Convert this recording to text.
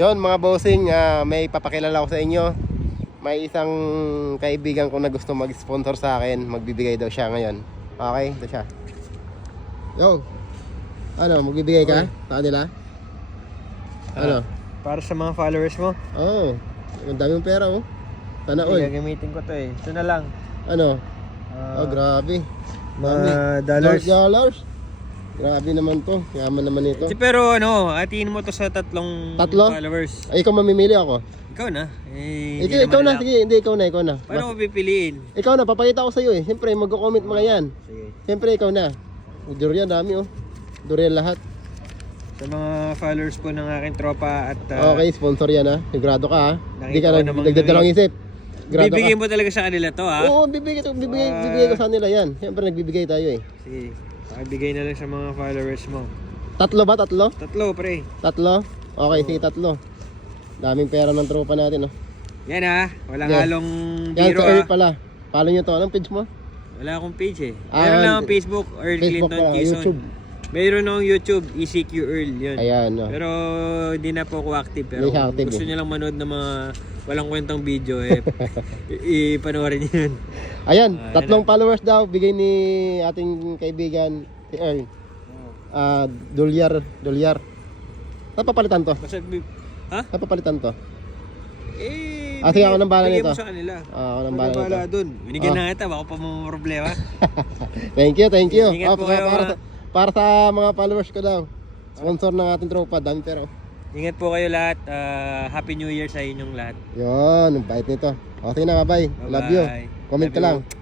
Yon mga bossing, may papakilala ko sa inyo. May isang kaibigan ko na gusto mag-sponsor sa akin. Magbibigay daw siya ngayon. Okay, ito siya. Yo. Ano, magbibigay ka sa kanila? Ano? Para sa mga followers mo. Oo. Ang dami mong pera oh. Sana all. Gagamitin ko to eh. Ito na lang. Ano? Oh, grabe. Mga dollars. Dollars. Grabe naman to. Yaman naman ito. Pero ano, atiin mo to sa tatlong followers. Ay, ikaw mamimili ako. Ikaw na. Ikaw na, sige, hindi, ikaw na. Paano ko pipiliin? Ikaw na, papakita ko sa iyo eh. Siyempre, magko-comment mga yan. Sige. Siyempre, ikaw na. Durian, dami oh. Durian lahat. Sa mga followers po ng aking tropa at Okay, sponsor yan ha. Sigurado ka ha. Hindi ka nakita ko namang nagdadalawang isip. Sigurado bibigyan ka. mo talaga sa kanila to ha? Oo, bibigay ko sa kanila yan. Siyempre, nagbibigay tayo eh. Sige. Pakibigay na lang sa mga followers mo. Tatlo ba? Tatlo? Tatlo pre. Tatlo? Okay, sige, tatlo. Daming pera ng tropa natin oh. Yan ha. Walang Yeah. halong Yan biro sa Earl ha. pala. Follow nyo to. Anong page mo? Wala akong page eh. Ah, Meron lang akong Facebook, Earl Facebook Clinton pala, Quezon. YouTube. Meron akong YouTube, ECQ Earl, yun. Ayan oh. Pero hindi na po ako active. Pero Hindi siya kung active, gusto eh. nyo lang manood ng mga walang kwentang video eh, ipanoorin nyo yun. Ayan, Ah, tatlong followers daw. Bigay ni ating kaibigan si Earl. Dolyar. Saan papalitan to? Basta, ha? Saan papalitan to? Sige, ako nang bahala bigay nito. mo sa kanila. Ako nang Ako bahala nito. dun. Binigyan na kita, baka pa mga problema. Thank you. Ingat po kayo, para sa mga followers ko daw. Sponsor ng ating tropa, dami pero. Ingat po kayo lahat. Happy New Year sa inyong lahat. Yun, ang bait nito. O, sige na, bye-bye. Love you. Bye-bye. Comment Love ka you. lang.